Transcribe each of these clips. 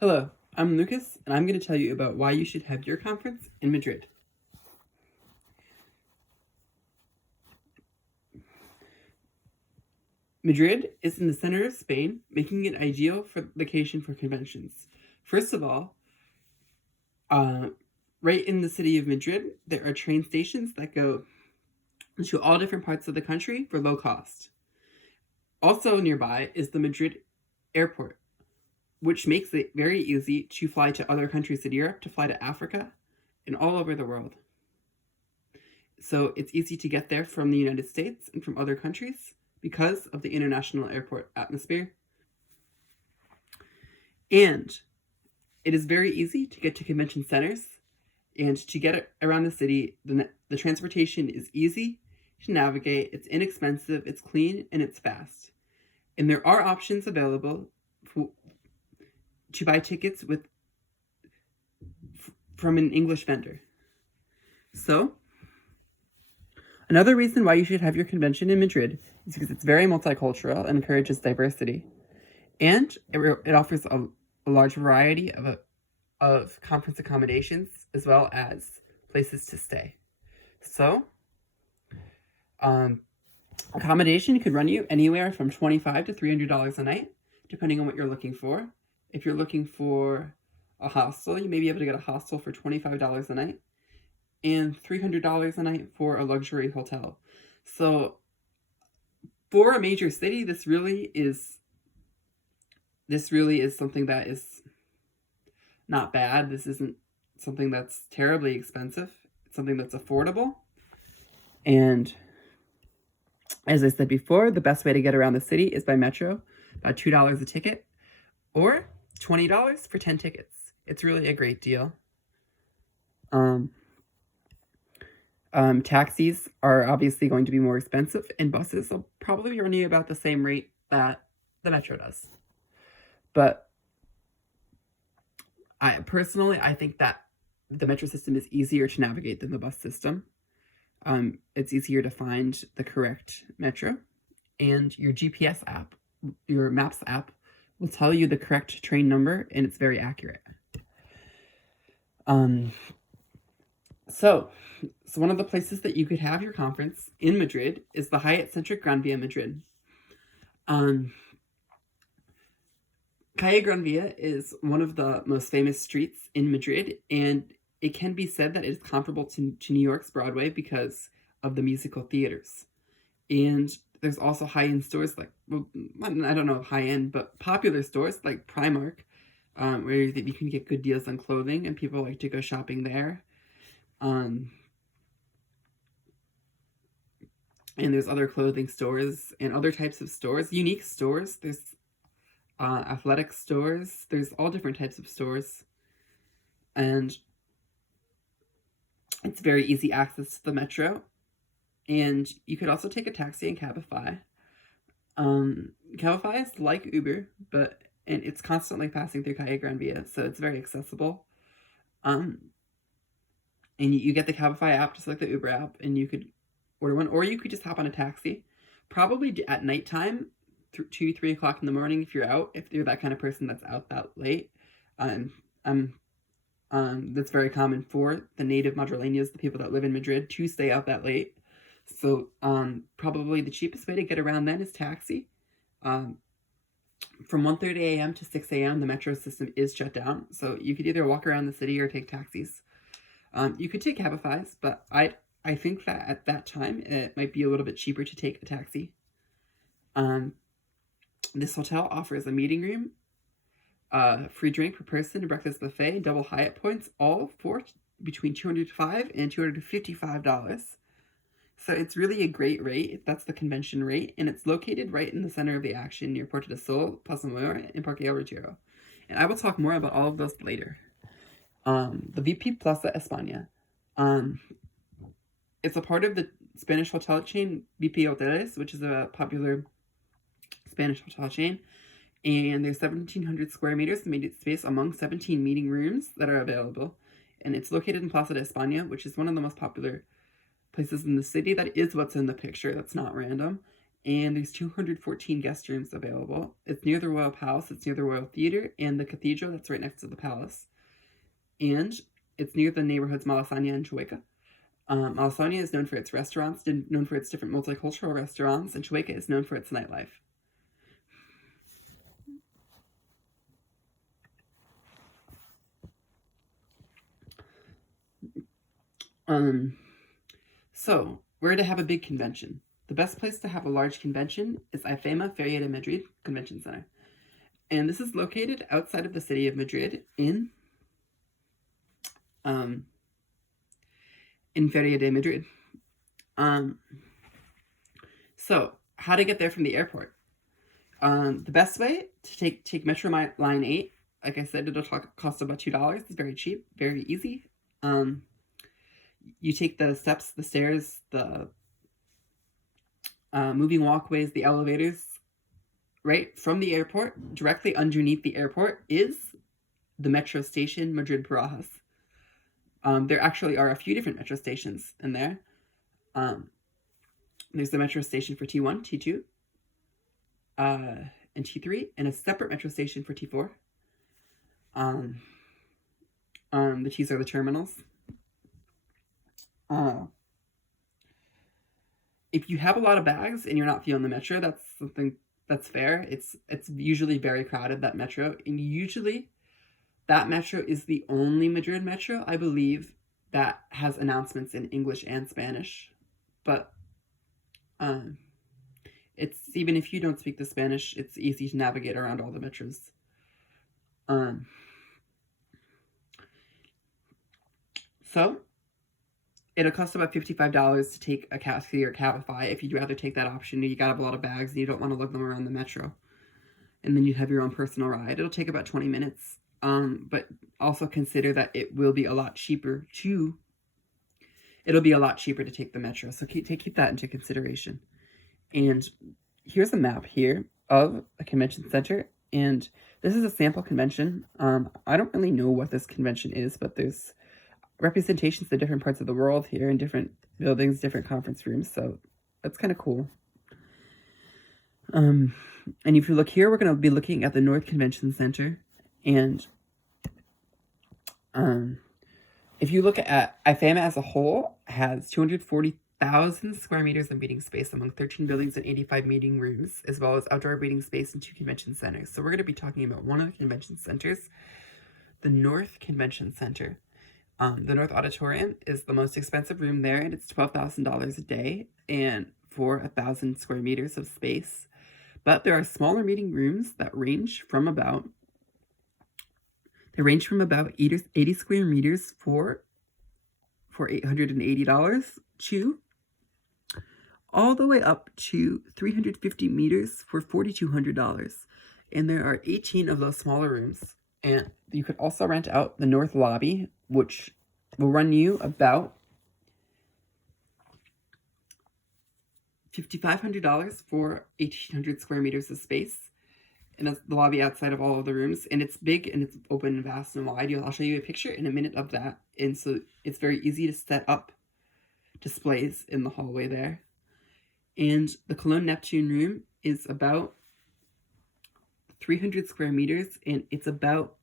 Hello, I'm Lucas, and I'm going to tell you about why you should have your conference in Madrid. Madrid is in the center of Spain, making it ideal for location for conventions. First of all, right in the city of Madrid, there are train stations that go to all different parts of the country for low cost. Also nearby is the Madrid airport, which makes it very easy to fly to other countries in Europe, to fly to Africa, and all over the world. So it's easy to get there from the United States and from other countries because of the international airport atmosphere. And it is very easy to get to convention centers, and to get around the city, the transportation is easy to navigate, it's inexpensive, it's clean, and it's fast. And there are options available to buy tickets from an English vendor. So, another reason why you should have your convention in Madrid is because it's very multicultural and encourages diversity. And it offers a large variety of conference accommodations as well as places to stay. So, accommodation could run you anywhere from $25 to $300 a night, depending on what you're looking for. If you're looking for a hostel, you may be able to get a hostel for $25 a night, and $300 a night for a luxury hotel. So for a major city, this really is something that is not bad. This isn't something that's terribly expensive. It's something that's affordable. And as I said before, the best way to get around the city is by metro, about $2 a ticket, or $20 for 10 tickets. It's really a great deal. Taxis are obviously going to be more expensive, and buses will probably be running about the same rate that the metro does. But I think that the metro system is easier to navigate than the bus system. It's easier to find the correct metro, and your GPS app, your Maps app, will tell you the correct train number, and it's very accurate. So one of the places that you could have your conference in Madrid is the Hyatt-centric Gran Via Madrid. Calle Gran Via is one of the most famous streets in Madrid, and it can be said that it is comparable to New York's Broadway because of the musical theaters. And there's also high-end stores like, well, I don't know high-end, but popular stores like Primark, where you can get good deals on clothing, and people like to go shopping there. And there's other clothing stores and other types of stores, unique stores. There's athletic stores. There's all different types of stores. And it's very easy access to the metro. And you could also take a taxi and Cabify. Cabify is like Uber, and it's constantly passing through Calle Gran Via, so it's very accessible. And you get the Cabify app just like the Uber app, and you could order one, or you could just hop on a taxi, probably at nighttime, 2, 3 o'clock in the morning if you're out, if you're that kind of person that's out that late. That's very common for the native Madrileños, the people that live in Madrid, to stay out that late. So probably the cheapest way to get around then is taxi. From 1:30 a.m. to 6 a.m. the metro system is shut down, so you could either walk around the city or take taxis. You could take Cabifys, but I think that at that time it might be a little bit cheaper to take a taxi. This hotel offers a meeting room, free drink per person, a breakfast buffet, and double Hyatt points, all for between $205 and $255. So it's really a great rate. That's the convention rate, and it's located right in the center of the action near Puerta del Sol, Plaza Mayor, and Parque El Retiro. And I will talk more about all of those later. The VP Plaza España. It's a part of the Spanish hotel chain VP Hoteles, which is a popular Spanish hotel chain. And there's 1,700 square meters of immediate space among 17 meeting rooms that are available. And it's located in Plaza de España, which is one of the most popular places in the city. That is what's in the picture. That's not random. and there's 214 guest rooms available. It's near the Royal Palace, it's near the Royal Theatre, and the cathedral that's right next to the palace. And it's near the neighborhoods Malasaña and Chueca. Malasaña is known for its restaurants, known for its different multicultural restaurants, and Chueca is known for its nightlife. So, where to have a big convention? The best place to have a large convention is IFEMA Feria de Madrid Convention Center. And this is located outside of the city of Madrid in Feria de Madrid. So, how to get there from the airport? The best way to take Metro Line 8, like I said, it'll cost about $2. It's very cheap, very easy. You take the steps, the stairs, the moving walkways, the elevators, right from the airport. Directly underneath the airport is the metro station, Madrid Barajas. There actually are a few different metro stations in there. There's the metro station for T1, T2, and T3, and a separate metro station for T4. The T's are the terminals. If you have a lot of bags and you're not feeling the metro, that's something that's fair. It's usually very crowded, that metro, and usually that metro is the only Madrid metro, I believe, that has announcements in English and Spanish. But it's, even if you don't speak the Spanish, it's easy to navigate around all the metros. So it'll cost about $55 to take a Taxi or Cabify. If you'd rather take that option, you gotta have a lot of bags and you don't want to lug them around the metro. And then you have your own personal ride. It'll take about 20 minutes. But also consider that it will be a lot cheaper to take the metro. So keep that into consideration. And here's a map here of a convention center. And this is a sample convention. I don't really know what this convention is, but there's representations of the different parts of the world here in different buildings, different conference rooms. So that's kind of cool. And if you look here, we're going to be looking at the North Convention Center. And if you look at IFEMA as a whole, has 240,000 square meters of meeting space among 13 buildings and 85 meeting rooms, as well as outdoor meeting space and 2 convention centers. So we're going to be talking about one of the convention centers, the North Convention Center. The North Auditorium is the most expensive room there, and it's $12,000 a day and for 1,000 square meters of space. But there are smaller meeting rooms that range from about 80 square meters for $880 to all the way up to 350 meters for $4,200. And there are 18 of those smaller rooms. And you could also rent out the North Lobby, which will run you about $5,500 for 1,800 square meters of space. And that's the lobby outside of all of the rooms. And it's big and it's open and vast and wide. I'll show you a picture in a minute of that. And so it's very easy to set up displays in the hallway there. And the Cologne Neptune room is about 300 square meters. And it's about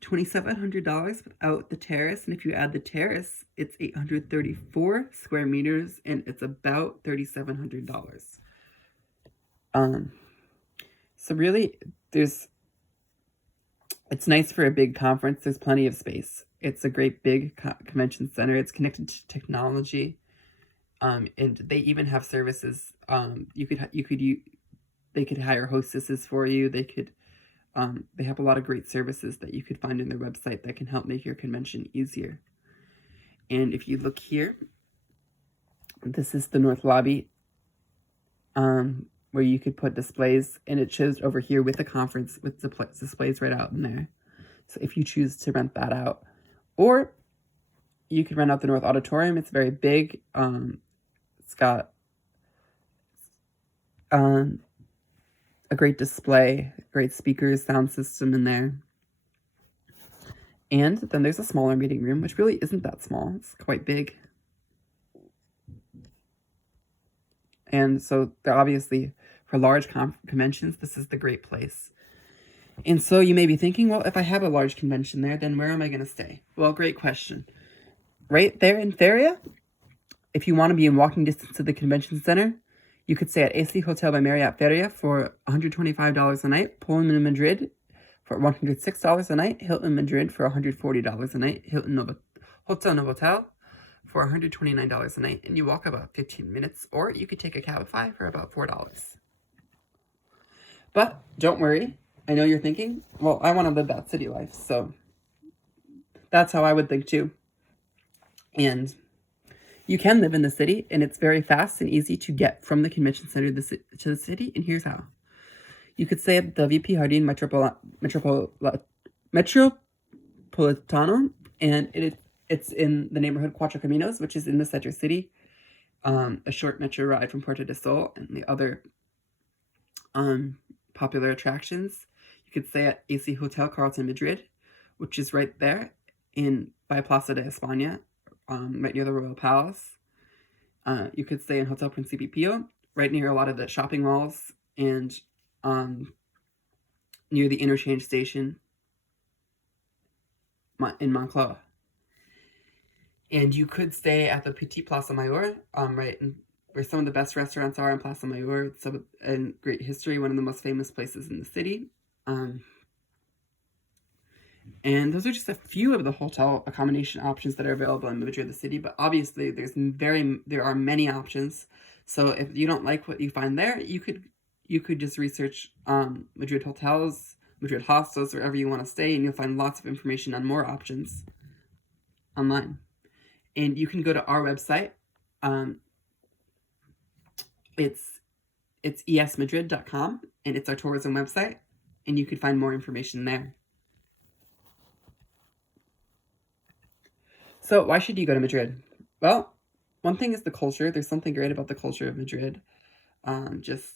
$2,700 without the terrace. And if you add the terrace, it's 834 square meters. And it's about $3,700. So really, it's nice for a big conference. There's plenty of space. It's a great big convention center. It's connected to technology, and they even have services. They could hire hostesses for you. They have a lot of great services that you could find on their website that can help make your convention easier. And if you look here, this is the North Lobby. Where you could put displays, and it shows over here with the conference with the displays right out in there. So if you choose to rent that out, or you could rent out the North Auditorium. It's very big. It's got a great display, great speakers, sound system in there. And then there's a smaller meeting room, which really isn't that small. It's quite big. And so they're obviously, for large conventions, this is the great place. And so you may be thinking, well, if I have a large convention there, then where am I going to stay? Well, great question. Right there in Feria, if you want to be in walking distance of the convention center, you could stay at AC Hotel by Marriott Feria for $125 a night, Pullman Madrid for $106 a night, Hilton Madrid for $140 a night, Hotel Novotel for $129 a night, and you walk about 15 minutes, or you could take a Cabify for about $4. But don't worry, I know you're thinking, well, I want to live that city life, so that's how I would think too. And you can live in the city, and it's very fast and easy to get from the convention center to the city, and here's how. You could stay at the VP Jardín Metropolitano, and it's in the neighborhood Cuatro Caminos, which is in the center city. A short metro ride from Puerto del Sol, and the other popular attractions. You could stay at AC Hotel Carlton Madrid, which is right there by Plaza de España, right near the Royal Palace. You could stay in Hotel Príncipe Pío, right near a lot of the shopping malls, and near the interchange station in Moncloa. And you could stay at the Petit Plaza Mayor, right where some of the best restaurants are in Plaza Mayor. And great history, one of the most famous places in the city. And those are just a few of the hotel accommodation options that are available in Madrid, the city. But obviously, there are many options. So if you don't like what you find there, you could just research Madrid hotels, Madrid hostels, wherever you want to stay, and you'll find lots of information on more options online. And you can go to our website. It's esmadrid.com, and it's our tourism website, and you could find more information there. So why should you go to Madrid? Well, one thing is the culture. There's something great about the culture of Madrid. Just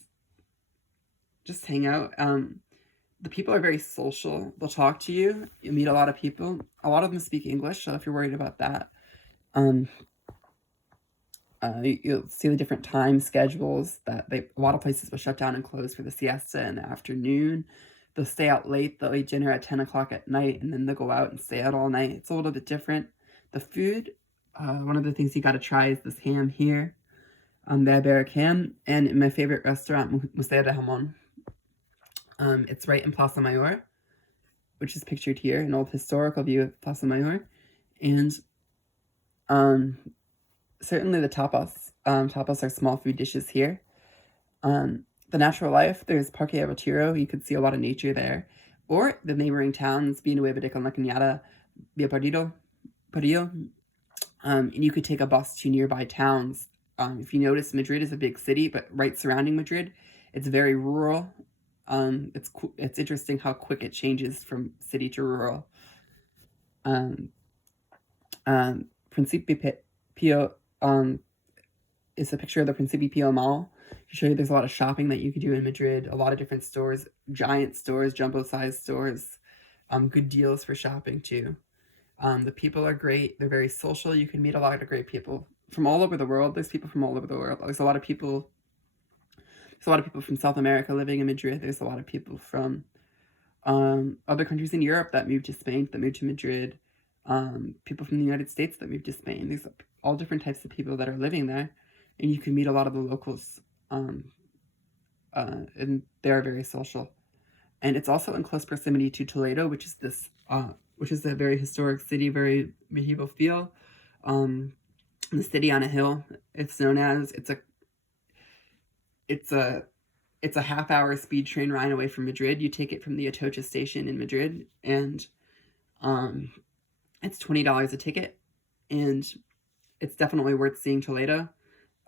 hang out. The people are very social. They'll talk to you. You meet a lot of people. A lot of them speak English, so if you're worried about that, you'll see the different time schedules that a lot of places will shut down and close for the siesta in the afternoon. They'll stay out late. They'll eat dinner at 10 o'clock at night, and then they'll go out and stay out all night. It's a little bit different. The food, one of the things you got to try is this ham here, the Iberic ham, and in my favorite restaurant, Museo de Jamón. It's right in Plaza Mayor, which is pictured here, an old historical view of Plaza Mayor. And certainly the tapas. Tapas are small food dishes here. The natural life, there's Parque Retiro. You could see a lot of nature there. Or the neighboring towns, Villanueva de la Cañada, Villa Parillo. And you could take a bus to nearby towns. If you notice, Madrid is a big city, but right surrounding Madrid, it's very rural. It's interesting how quick it changes from city to rural. Príncipe Pío is a picture of the Príncipe Pío Mall to show you there's a lot of shopping that you could do in Madrid. A lot of different stores, giant stores, jumbo-sized stores, good deals for shopping too. The people are great. They're very social. You can meet a lot of great people from all over the world. There's people from all over the world. There's a lot of people from South America living in Madrid. There's a lot of people from other countries in Europe that moved to Spain, that moved to Madrid. People from the United States that moved to Spain. There's all different types of people that are living there, and you can meet a lot of the locals. And they're very social. And it's also in close proximity to Toledo, which is a very historic city, very medieval feel. The city on a hill. It's known as it's a half-hour speed train ride away from Madrid. You take it from the Atocha station in Madrid, and it's $20 a ticket, and it's definitely worth seeing Toledo.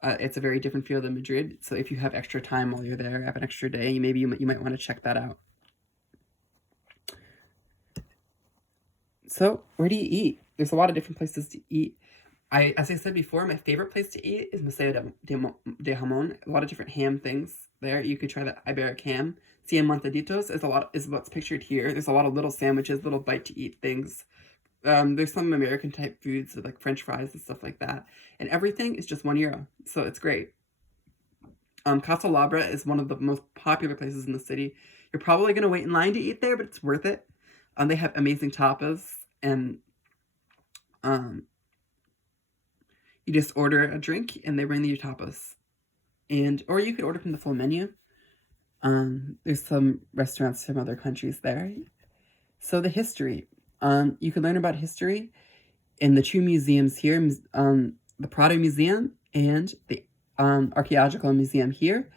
It's a very different feel than Madrid, so if you have extra time while you're there, have an extra day, you might want to check that out. So, where do you eat? There's a lot of different places to eat. As I said before, my favorite place to eat is Museo de Jamón. A lot of different ham things there. You could try the Iberic ham. Cien Montaditos is what's pictured here. There's a lot of little sandwiches, little bite-to-eat things. There's some American type foods like French fries and stuff like that. And everything is just €1. So it's great. Casa Labra is one of the most popular places in the city. You're probably going to wait in line to eat there, but it's worth it. They have amazing tapas, and you just order a drink and they bring you tapas. Or you could order from the full menu. There's some restaurants from other countries there. So the history. You can learn about history in the two museums here, the Prado Museum and the Archaeological Museum here,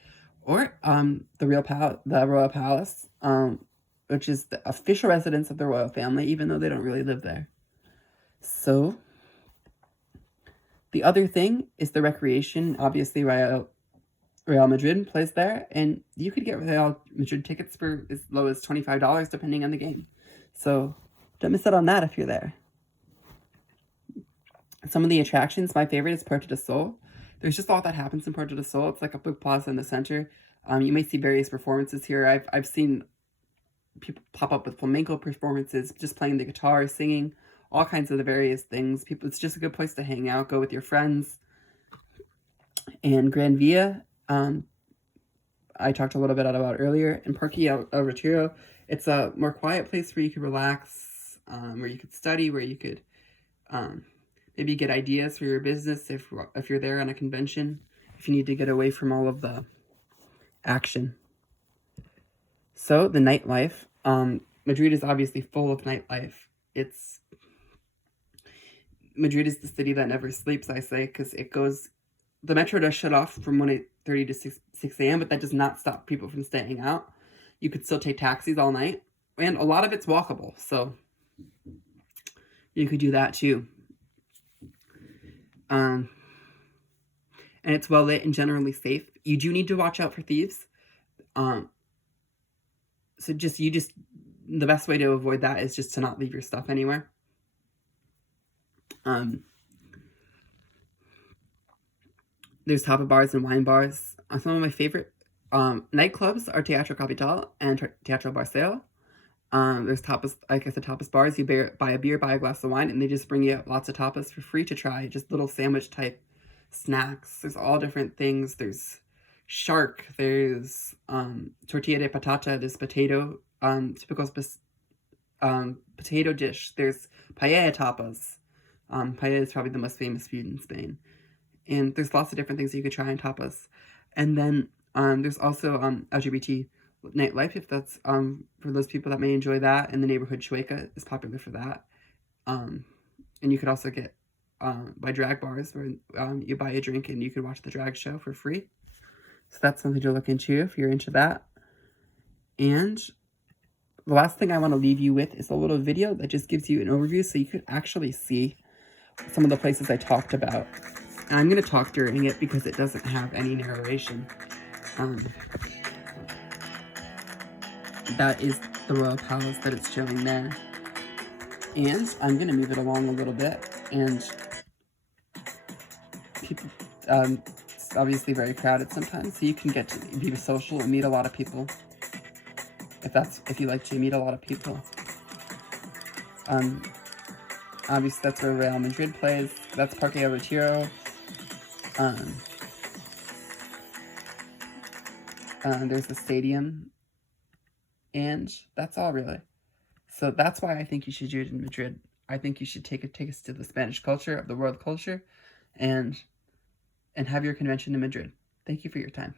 or the Royal Palace, which is the official residence of the royal family, even though they don't really live there. So the other thing is the recreation. Obviously, Real Madrid plays there, and you could get Real Madrid tickets for as low as $25 depending on the game. So don't miss out on that if you're there. Some of the attractions, my favorite is Puerta del Sol. There's just a lot that happens in Puerta del Sol. It's like a big plaza in the center. You may see various performances here. I've seen people pop up with flamenco performances, just playing the guitar, singing, all kinds of the various things. It's just a good place to hang out, go with your friends. And Gran Via, I talked a little bit about earlier. And Parque El Retiro, it's a more quiet place where you could relax, where you could study, where you could maybe get ideas for your business if you're there on a convention, if you need to get away from all of the action. So the nightlife. Madrid is obviously full of nightlife. Madrid is the city that never sleeps, I say, because the metro does shut off from 1:30 to 6 a.m., but that does not stop people from staying out. You could still take taxis all night, and a lot of it's walkable, so you could do that too. And it's well lit and generally safe. You do need to watch out for thieves. So the best way to avoid that is just to not leave your stuff anywhere. There's tapa bars and wine bars. Some of my favorite nightclubs are Teatro Capital and Teatro Barcelo. There's tapas, like I said, tapas bars. You buy a beer, buy a glass of wine, and they just bring you lots of tapas for free to try. Just little sandwich type snacks. There's all different things. There's shark. There's tortilla de patata. There's potato, typical potato dish. There's paella tapas. Paella is probably the most famous food in Spain. And there's lots of different things that you could try in tapas. And then there's also LGBT nightlife, if that's for those people that may enjoy that. And the neighborhood Chueca is popular for that. And you could also get by drag bars where you buy a drink and you could watch the drag show for free. So that's something to look into if you're into that. And the last thing I want to leave you with is a little video that just gives you an overview so you could actually see some of the places I talked about. And I'm going to talk during it because it doesn't have any narration. That is the Royal Palace that it's showing there. And I'm going to move it along a little bit. And people, it's obviously very crowded sometimes, so you can get to be social and meet a lot of people. If you like to meet a lot of people. Obviously that's where Real Madrid plays. That's Parque El Retiro. There's the stadium. And that's all really. So that's why I think you should do it in Madrid. I think you should take us to the Spanish culture, of the world culture, and have your convention in Madrid. Thank you for your time.